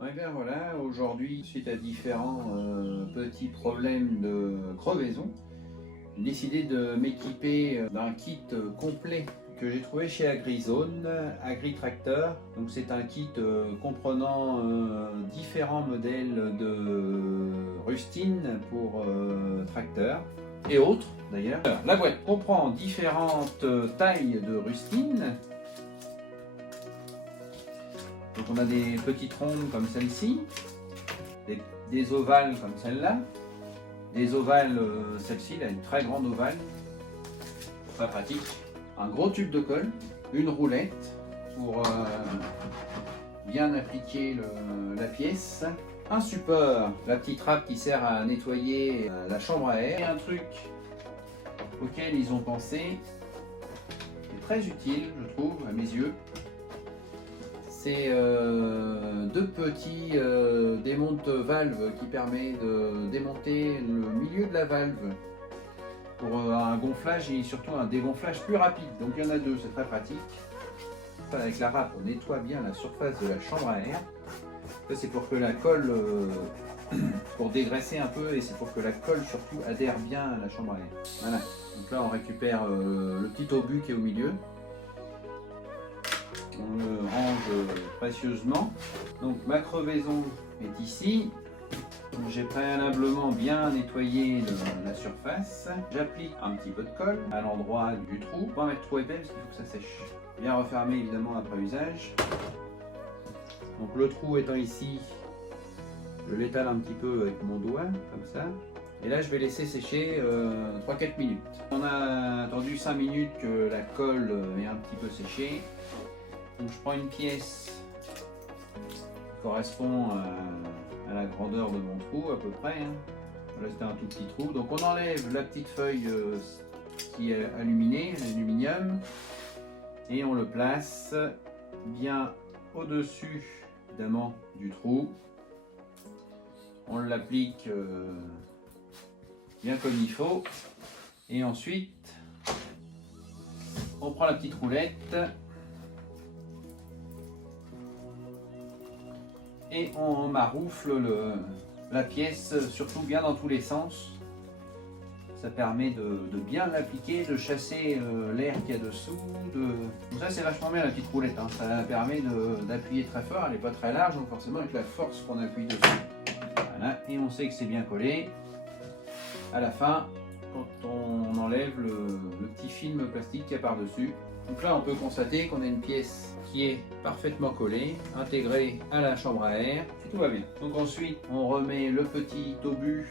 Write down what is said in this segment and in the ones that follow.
Ouais, bien voilà, aujourd'hui, suite à différents petits problèmes de crevaison, j'ai décidé de m'équiper d'un kit complet que j'ai trouvé chez AgriZone, AgriTracteur. Donc c'est un kit comprenant différents modèles de rustines pour tracteurs et autres d'ailleurs. La boîte comprend différentes tailles de rustines. Donc on a des petites rondes comme celle-ci, des ovales comme celle-là, des ovales, celle-ci, elle a une très grande ovale, très pratique, un gros tube de colle, une roulette pour bien appliquer la pièce, un support, la petite râpe qui sert à nettoyer la chambre à air, et un truc auquel ils ont pensé, qui est très utile je trouve à mes yeux. C'est deux petits démonte-valves qui permet de démonter le milieu de la valve pour un gonflage et surtout un dégonflage plus rapide. Donc il y en a deux, c'est très pratique. Avec la râpe, on nettoie bien la surface de la chambre à air. Ça c'est pour que la colle, pour dégraisser un peu et c'est pour que la colle surtout adhère bien à la chambre à air. Voilà, donc là on récupère le petit obus qui est au milieu. On le range précieusement. Donc ma crevaison est ici. J'ai préalablement bien nettoyé la surface. J'applique un petit peu de colle à l'endroit du trou. Pas mettre trop épais parce qu'il faut que ça sèche. Bien refermer évidemment après usage. Donc le trou étant ici, je l'étale un petit peu avec mon doigt comme ça. Et là je vais laisser sécher 3-4 minutes. On a attendu 5 minutes que la colle ait un petit peu séché. Donc je prends une pièce qui correspond à la grandeur de mon trou à peu près. Là c'était un tout petit trou. Donc on enlève la petite feuille qui est aluminée, l'aluminium, et on le place bien au-dessus évidemment du trou. On l'applique bien comme il faut. Et ensuite on prend la petite roulette. Et on maroufle la pièce, surtout bien dans tous les sens. Ça permet de bien l'appliquer, de chasser l'air qu'il y a dessous. Donc ça c'est vachement bien la petite roulette, hein. Ça permet d'appuyer très fort, elle n'est pas très large, donc forcément avec la force qu'on appuie dessus. Voilà, et on sait que c'est bien collé. À la fin, quand on enlève le petit film plastique qu'il y a par-dessus. Donc là on peut constater qu'on a une pièce qui est parfaitement collée, intégrée à la chambre à air, et tout va bien. Donc ensuite on remet le petit obus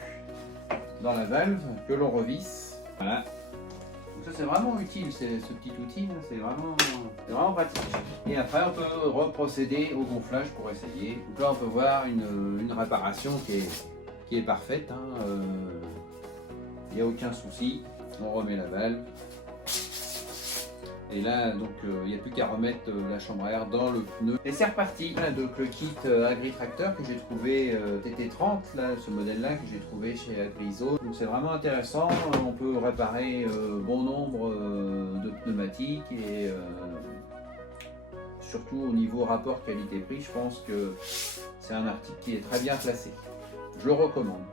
dans la valve que l'on revisse. Voilà. Donc ça c'est vraiment utile, ce petit outil, c'est vraiment pratique. Et après on peut reprocéder au gonflage pour essayer. Donc là on peut voir une réparation qui est parfaite. Il n'y a aucun souci. On remet la valve. Et là, donc, il n'y a plus qu'à remettre la chambre à air dans le pneu. Et c'est reparti. Voilà, donc le kit AgriTracteur que j'ai trouvé, TT30, là, ce modèle-là que j'ai trouvé chez AgriZone. Donc c'est vraiment intéressant. On peut réparer bon nombre de pneumatiques et surtout au niveau rapport qualité-prix, je pense que c'est un article qui est très bien placé. Je le recommande.